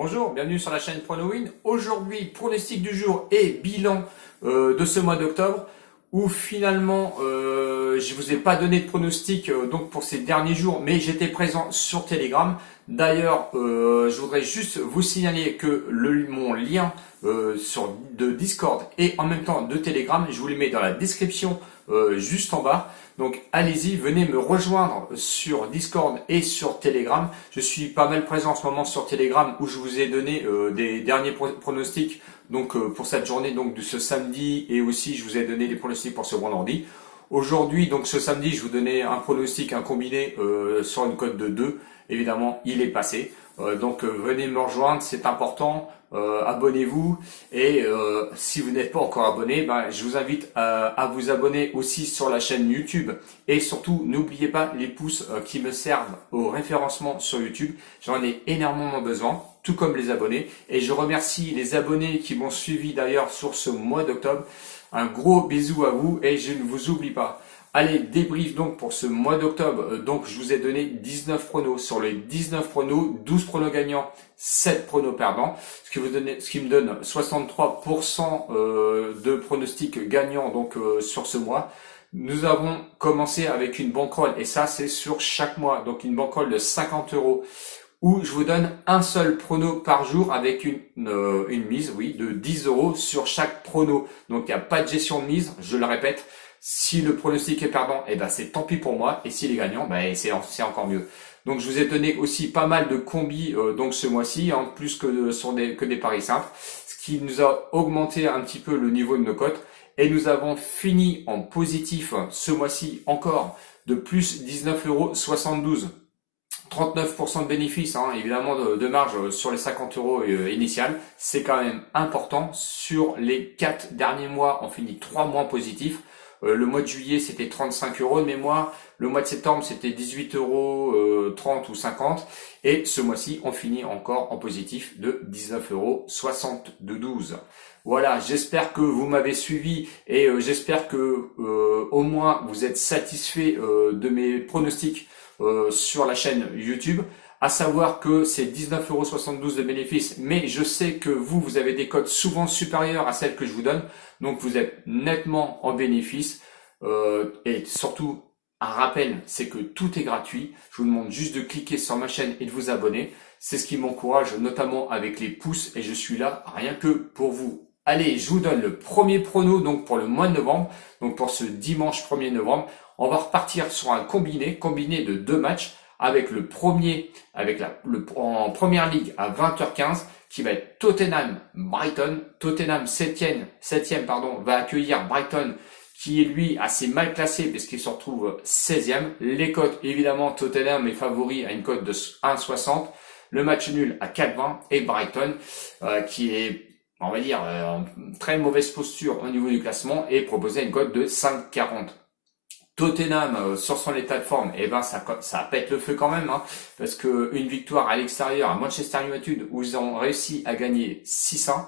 Bonjour, bienvenue sur la chaîne PronoWin. Aujourd'hui, pronostic du jour et bilan de ce mois d'octobre où finalement je vous ai pas donné de pronostic donc pour ces derniers jours, mais j'étais présent sur Telegram. D'ailleurs, je voudrais juste vous signaler que mon lien de Discord et en même temps de Telegram, je vous les mets dans la description juste en bas. Donc allez-y, venez me rejoindre sur Discord et sur Telegram. Je suis pas mal présent en ce moment sur Telegram où je vous ai donné des derniers pronostics donc pour cette journée donc de ce samedi, et aussi je vous ai donné des pronostics pour ce vendredi. Aujourd'hui, donc ce samedi, je vous donnais un pronostic, un combiné sur une cote de 2. Évidemment, il est passé. Donc venez me rejoindre, c'est important. Abonnez-vous, et si vous n'êtes pas encore abonné, je vous invite à vous abonner aussi sur la chaîne YouTube, et surtout n'oubliez pas les pouces qui me servent au référencement sur YouTube. J'en ai énormément besoin, tout comme les abonnés, et je remercie les abonnés qui m'ont suivi d'ailleurs sur ce mois d'octobre. Un gros bisou à vous et je ne vous oublie pas. Allez, débrief donc pour ce mois d'octobre. Donc je vous ai donné 19 pronos. Sur les 19 pronos, 12 pronos gagnants, 7 pronos perdants. Ce qui me donne 63% de pronostics gagnants donc sur ce mois. Nous avons commencé avec une bankroll, et ça c'est sur chaque mois. Donc une bankroll de 50 euros, où je vous donne un seul prono par jour avec une mise, oui, de 10 euros sur chaque prono. Donc il n'y a pas de gestion de mise, je le répète. Si le pronostic est perdant, c'est tant pis pour moi. Et s'il est gagnant, c'est encore mieux. Donc je vous ai donné aussi pas mal de combis donc ce mois-ci, en plus que des paris simples, ce qui nous a augmenté un petit peu le niveau de nos cotes. Et nous avons fini en positif ce mois-ci encore de plus 19,72 €. 39% de bénéfices, évidemment de marge sur les 50 euros initiales. C'est quand même important. Sur les 4 derniers mois, on finit 3 mois positifs. Le mois de juillet, c'était 35 euros de mémoire. Le mois de septembre, c'était 18 euros 30 ou 50. Et ce mois-ci, on finit encore en positif de 19,72 €. Voilà, j'espère que vous m'avez suivi, et j'espère que au moins vous êtes satisfait de mes pronostics sur la chaîne YouTube. À savoir que c'est 19,72 € de bénéfices, mais je sais que vous avez des cotes souvent supérieures à celles que je vous donne. Donc vous êtes nettement en bénéfice. Et surtout, un rappel, c'est que tout est gratuit. Je vous demande juste de cliquer sur ma chaîne et de vous abonner. C'est ce qui m'encourage, notamment avec les pouces, et je suis là rien que pour vous. Allez, je vous donne le premier prono donc pour le mois de novembre, donc pour ce dimanche 1er novembre. On va repartir sur un combiné de 2 matchs, avec le premier, en première ligue à 20h15, qui va être Tottenham-Brighton. Tottenham 7e va accueillir Brighton, qui est lui assez mal classé puisqu'il se retrouve 16e. Les cotes, évidemment, Tottenham est favori à une cote de 1,60. Le match nul à 4,20, et Brighton qui est, on va dire, en très mauvaise posture au niveau du classement, est proposé à une cote de 5,40. Tottenham sur son état de forme, ça pète le feu quand même, parce que une victoire à l'extérieur à Manchester United où ils ont réussi à gagner 6-1,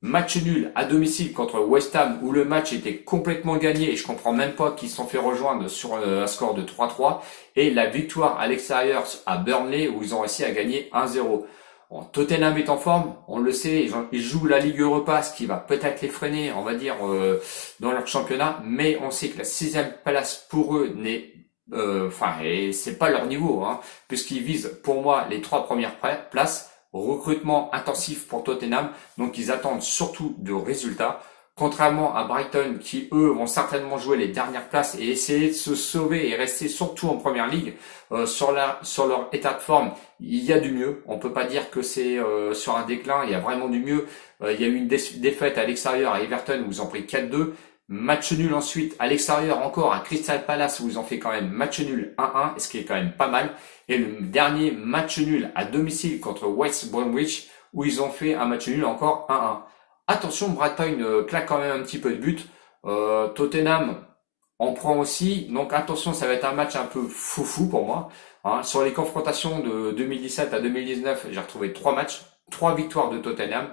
match nul à domicile contre West Ham où le match était complètement gagné et je comprends même pas qu'ils se sont fait rejoindre sur un score de 3-3, et la victoire à l'extérieur à Burnley où ils ont réussi à gagner 1-0. Bon, Tottenham est en forme, on le sait, ils jouent la Ligue Europa, ce qui va peut-être les freiner, on va dire, dans leur championnat, mais on sait que la 6e place pour eux et c'est pas leur niveau, puisqu'ils visent pour moi les 3 premières places. Recrutement intensif pour Tottenham, donc ils attendent surtout de résultats. Contrairement à Brighton, qui eux vont certainement jouer les dernières places et essayer de se sauver et rester surtout en première ligue, sur leur état de forme, il y a du mieux. On peut pas dire que c'est sur un déclin, il y a vraiment du mieux. Il y a eu une défaite à l'extérieur à Everton où ils ont pris 4-2. Match nul ensuite à l'extérieur encore à Crystal Palace où ils ont fait quand même match nul 1-1, ce qui est quand même pas mal. Et le dernier match nul à domicile contre West Bromwich où ils ont fait un match nul encore 1-1. Attention, Brighton claque quand même un petit peu de but. Tottenham en prend aussi. Donc attention, ça va être un match un peu foufou pour moi. Sur les confrontations de 2017 à 2019, j'ai retrouvé 3 matchs, 3 victoires de Tottenham.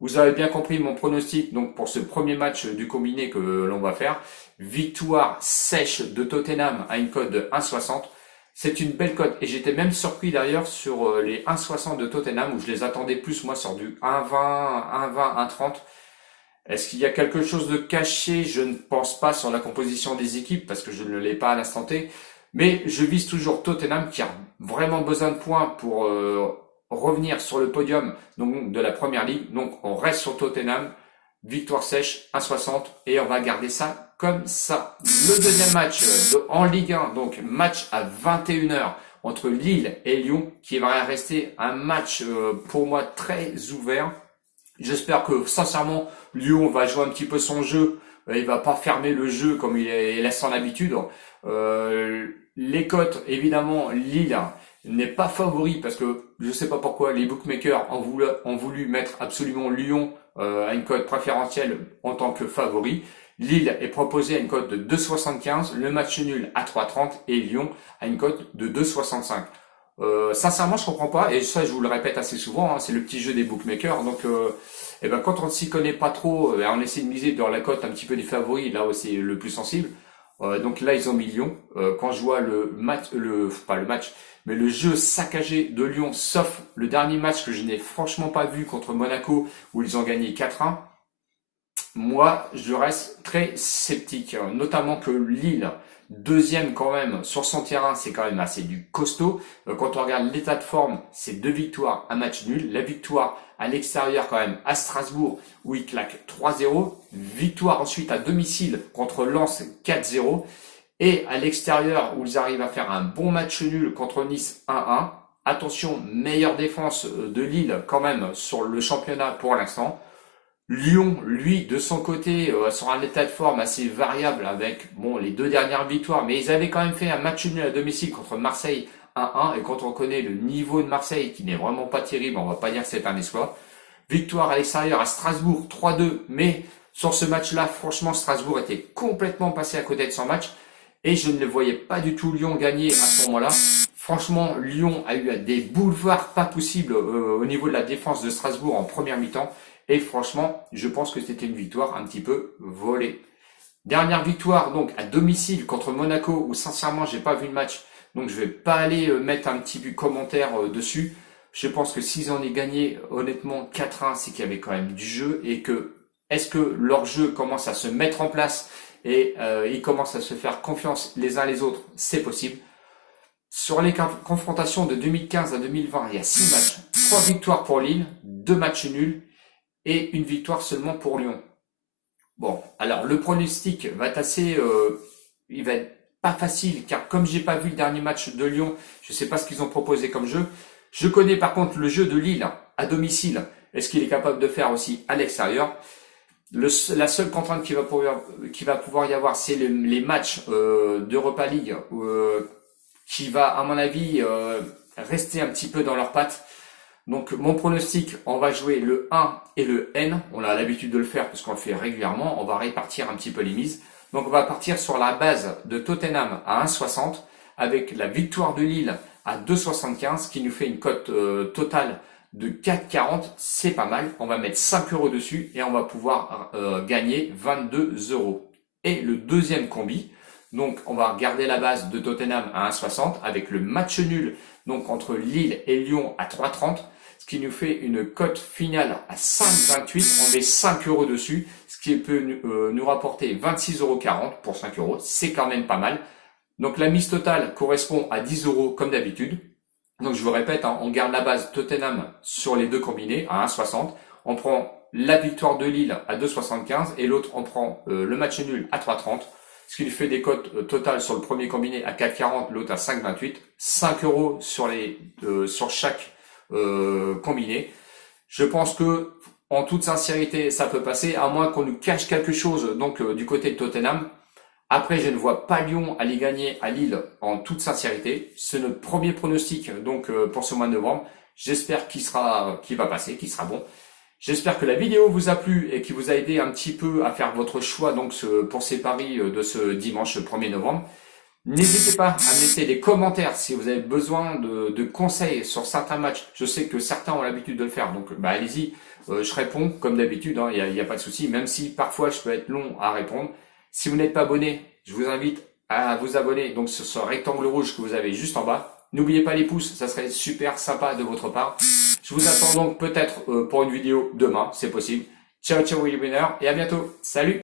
Vous avez bien compris mon pronostic donc pour ce premier match du combiné que l'on va faire. Victoire sèche de Tottenham à une cote de 1,60. C'est une belle cote. Et j'étais même surpris d'ailleurs sur les 1,60 de Tottenham où je les attendais plus, moi, sur du 1,20, 1,20, 1,30. Est-ce qu'il y a quelque chose de caché? Je ne pense pas sur la composition des équipes parce que je ne l'ai pas à l'instant T. Mais je vise toujours Tottenham qui a vraiment besoin de points pour revenir sur le podium donc, de la première ligue. Donc on reste sur Tottenham. Victoire sèche, 1,60 et on va garder ça comme ça. Le deuxième match en Ligue 1, donc match à 21 h entre Lille et Lyon qui va rester un match pour moi très ouvert. J'espère que sincèrement Lyon va jouer un petit peu son jeu. Il va pas fermer le jeu comme il a son habitude. Les cotes, évidemment, Lille n'est pas favori parce que je sais pas pourquoi les bookmakers ont voulu mettre absolument Lyon à une cote préférentielle en tant que favori. Lille est proposé à une cote de 2,75, le match nul à 3,30 et Lyon à une cote de 2,65. Sincèrement, je comprends pas, et ça je vous le répète assez souvent, hein, c'est le petit jeu des bookmakers. Donc, quand on ne s'y connaît pas trop, on essaie de miser dans la cote un petit peu des favoris, là où c'est le plus sensible. Donc là, ils ont mis Lyon. Quand je vois pas le match, mais le jeu saccagé de Lyon, sauf le dernier match que je n'ai franchement pas vu contre Monaco, où ils ont gagné 4-1, moi, je reste très sceptique, notamment que Lille, deuxième quand même sur son terrain, c'est quand même assez du costaud. Quand on regarde l'état de forme, c'est 2 victoires, un match nul. La victoire à l'extérieur quand même à Strasbourg où ils claquent 3-0. Victoire ensuite à domicile contre Lens 4-0. Et à l'extérieur où ils arrivent à faire un bon match nul contre Nice 1-1. Attention, meilleure défense de Lille quand même sur le championnat pour l'instant. Lyon, lui, de son côté, sur un état de forme assez variable avec les 2 dernières victoires, mais ils avaient quand même fait un match nul à domicile contre Marseille 1-1, et quand on connaît le niveau de Marseille, qui n'est vraiment pas terrible, on va pas dire que c'est un exploit. Victoire à l'extérieur à Strasbourg 3-2, mais sur ce match-là, franchement, Strasbourg était complètement passé à côté de son match, et je ne le voyais pas du tout Lyon gagner à ce moment-là. Franchement, Lyon a eu des boulevards pas possibles au niveau de la défense de Strasbourg en première mi-temps. Et franchement, je pense que c'était une victoire un petit peu volée. Dernière victoire donc à domicile contre Monaco où sincèrement j'ai pas vu le match. Donc je vais pas aller mettre un petit commentaire dessus. Je pense que s'ils en ont gagné honnêtement 4-1, c'est qu'il y avait quand même du jeu et que est-ce que leur jeu commence à se mettre en place et ils commencent à se faire confiance les uns les autres, c'est possible. Sur les confrontations de 2015 à 2020, il y a 6 matchs, 3 victoires pour Lille, 2 matchs nuls et une victoire seulement pour Lyon. Bon, alors le pronostic va être assez, il va être pas facile car comme j'ai pas vu le dernier match de Lyon, je sais pas ce qu'ils ont proposé comme jeu. Je connais par contre le jeu de Lille à domicile. Est-ce qu'il est capable de faire aussi à l'extérieur? La seule contrainte qui va pouvoir y avoir, c'est les matchs d'Europa League qui va à mon avis rester un petit peu dans leurs pattes. Donc mon pronostic, on va jouer le 1 et le N. On a l'habitude de le faire parce qu'on le fait régulièrement. On va répartir un petit peu les mises. Donc on va partir sur la base de Tottenham à 1,60 avec la victoire de Lille à 2,75 qui nous fait une cote totale de 4,40. C'est pas mal. On va mettre 5 euros dessus et on va pouvoir gagner 22 euros. Et le deuxième combi, donc on va garder la base de Tottenham à 1,60 avec le match nul donc entre Lille et Lyon à 3,30. Ce qui nous fait une cote finale à 5,28. On met 5 euros dessus, ce qui peut nous rapporter 26,40 euros pour 5 euros. C'est quand même pas mal. Donc la mise totale correspond à 10 euros comme d'habitude. Donc je vous répète, on garde la base Tottenham sur les deux combinés à 1,60. On prend la victoire de Lille à 2,75 et l'autre on prend le match nul à 3,30. Ce qui nous fait des cotes totales sur le premier combiné à 4,40, l'autre à 5,28. 5 euros sur chaque combiné. Je pense que en toute sincérité ça peut passer à moins qu'on nous cache quelque chose donc du côté de Tottenham. Après je ne vois pas Lyon aller gagner à Lille en toute sincérité. C'est notre premier pronostic donc pour ce mois de novembre. J'espère qu'il va passer, qu'il sera bon. J'espère que la vidéo vous a plu et qu'il vous a aidé un petit peu à faire votre choix donc pour ces paris de ce dimanche 1er novembre. N'hésitez pas à mettre des commentaires si vous avez besoin de conseils sur certains matchs. Je sais que certains ont l'habitude de le faire, donc allez-y. Je réponds comme d'habitude, il n'y a pas de souci, même si parfois je peux être long à répondre. Si vous n'êtes pas abonné, je vous invite à vous abonner donc sur ce rectangle rouge que vous avez juste en bas. N'oubliez pas les pouces, ça serait super sympa de votre part. Je vous attends donc peut-être pour une vidéo demain, c'est possible. Ciao, ciao, Willy Winner, et à bientôt. Salut!